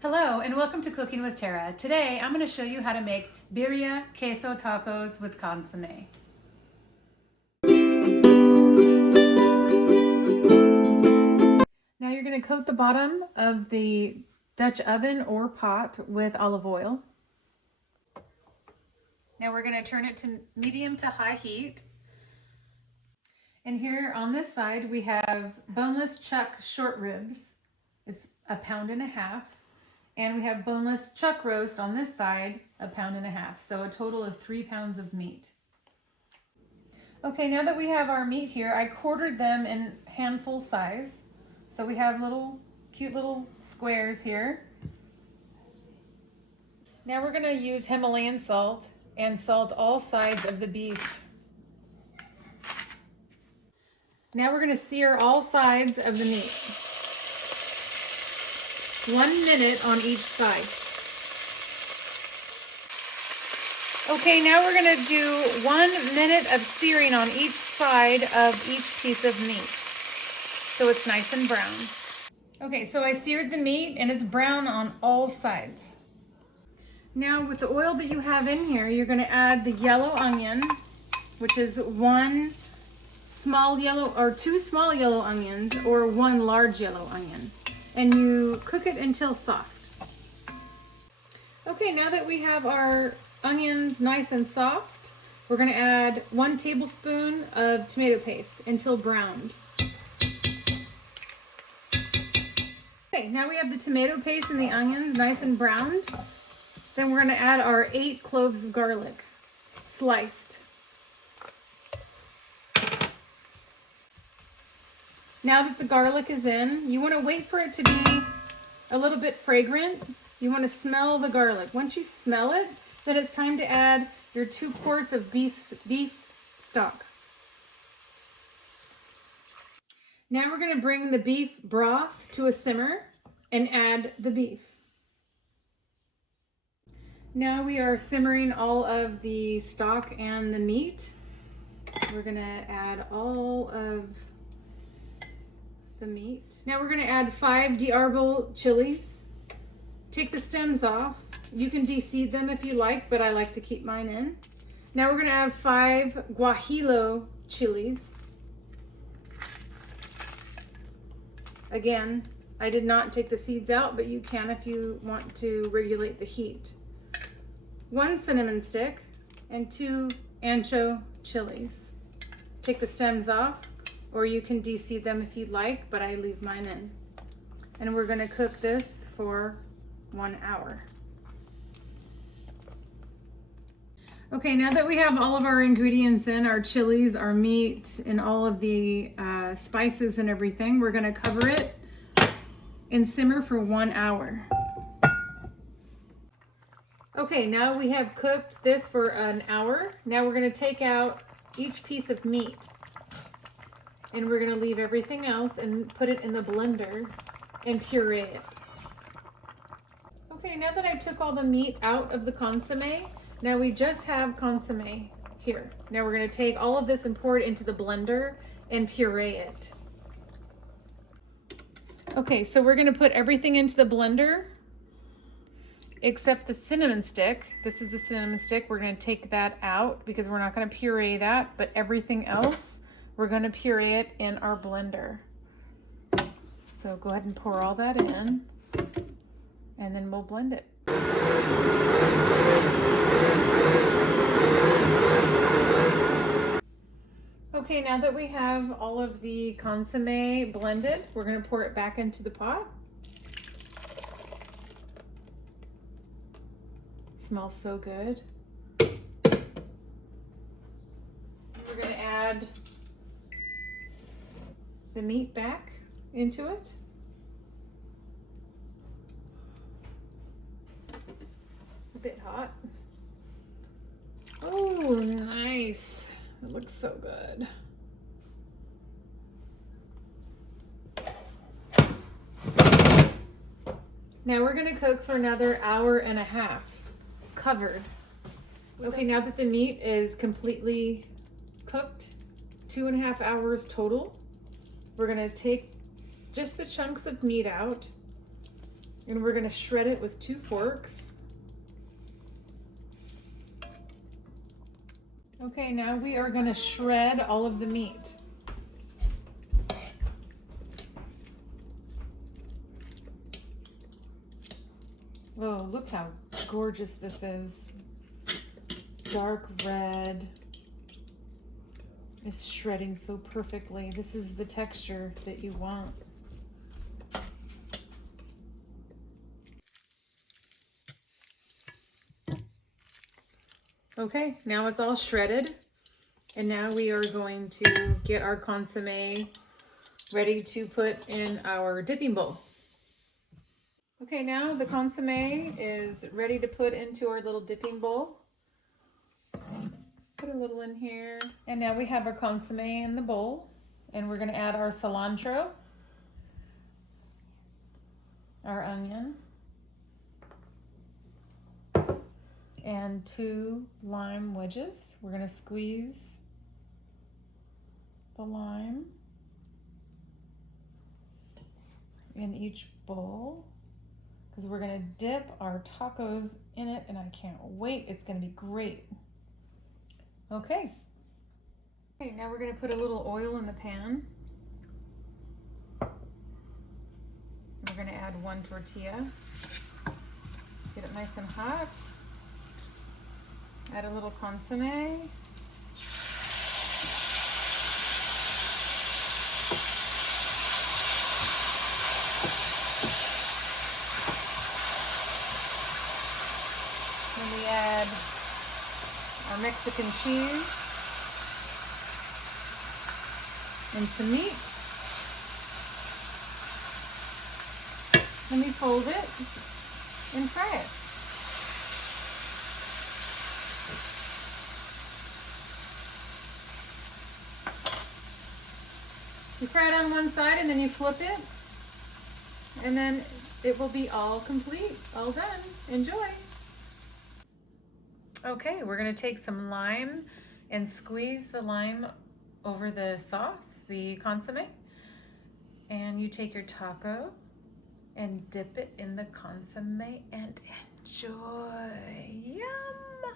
Hello and welcome to Cooking with Tara. Today I'm going to show you how to make birria queso tacos with consomme. Now you're going to coat the bottom of the Dutch oven or pot with olive oil. Now we're going to turn it to medium to high heat. And here on this side we have boneless chuck short ribs. It's 1.5 pounds. And we have boneless chuck roast on this side, 1.5 pounds. So a total of 3 pounds of meat. Okay, now that we have our meat here, I quartered them in handful size. So we have cute little squares here. Now we're gonna use Himalayan salt and salt all sides of the beef. Now we're gonna sear all sides of the meat. 1 minute on each side. Okay, now we're gonna do 1 minute of searing on each side of each piece of meat, so it's nice and brown. Okay, so I seared the meat and it's brown on all sides. Now with the oil that you have in here, you're gonna add the yellow onion, which is 1 small yellow, or 2 small yellow onions, or 1 large yellow onion. And you cook it until soft. Okay, now that we have our onions nice and soft, we're gonna add 1 tablespoon of tomato paste until browned. Okay, now we have the tomato paste and the onions nice and browned. Then we're gonna add our 8 cloves of garlic, sliced. Now that the garlic is in, you want to wait for it to be a little bit fragrant. You want to smell the garlic. Once you smell it, then it's time to add your 2 quarts of beef stock. Now we're going to bring the beef broth to a simmer and add the beef. Now we are simmering all of the stock and the meat. We're going to add all of the meat. Now we're going to add 5 dearbol chilies. Take the stems off. You can de-seed them if you like, but I like to keep mine in. Now we're going to add 5 guajillo chilies. Again, I did not take the seeds out, but you can if you want to regulate the heat. 1 cinnamon stick and 2 ancho chilies. Take the stems off, or you can de-seed them if you'd like, but I leave mine in. And we're gonna cook this for 1 hour. Okay, now that we have all of our ingredients in, our chilies, our meat, and all of the spices and everything, we're gonna cover it and simmer for 1 hour. Okay, now we have cooked this for 1 hour. Now we're gonna take out each piece of meat. And we're gonna leave everything else and put it in the blender and puree it. Okay, now that I took all the meat out of the consomme, now we just have consomme here. Now we're gonna take all of this and pour it into the blender and puree it. Okay, so we're gonna put everything into the blender except the cinnamon stick. This is the cinnamon stick. We're gonna take that out because we're not gonna puree that, but everything else, we're gonna puree it in our blender. So go ahead and pour all that in, and then we'll blend it. Okay, now that we have all of the consomme blended, we're gonna pour it back into the pot. Smells so good. We're gonna add the meat back into it. A bit hot. Oh, nice. It looks so good. Now we're gonna cook for another 1.5 hours, covered. Okay, now that the meat is completely cooked, 2.5 hours total, we're gonna take just the chunks of meat out And we're gonna shred it with 2 forks. Okay, now we are gonna shred all of the meat. Whoa, look how gorgeous this is. Dark red. It's shredding so perfectly. This is the texture that you want. Okay, now it's all shredded. And now we are going to get our consommé ready to put in our dipping bowl. Okay, now the consommé is ready to put into our little dipping bowl. Put a little in here. And now we have our consommé in the bowl. And we're gonna add our cilantro, our onion, and 2 lime wedges. We're gonna squeeze the lime in each bowl because we're gonna dip our tacos in it, and I can't wait. It's gonna be great. Okay. Okay, now we're gonna put a little oil in the pan. We're gonna add 1 tortilla. Get it nice and hot. Add a little consommé. Then we add our Mexican cheese and some meat. Then we fold it and fry it. You fry it on one side and then you flip it, and then it will be all complete, all done. Enjoy. Okay, we're gonna take some lime and squeeze the lime over the sauce, the consommé. And you take your taco and dip it in the consommé and enjoy. Yum!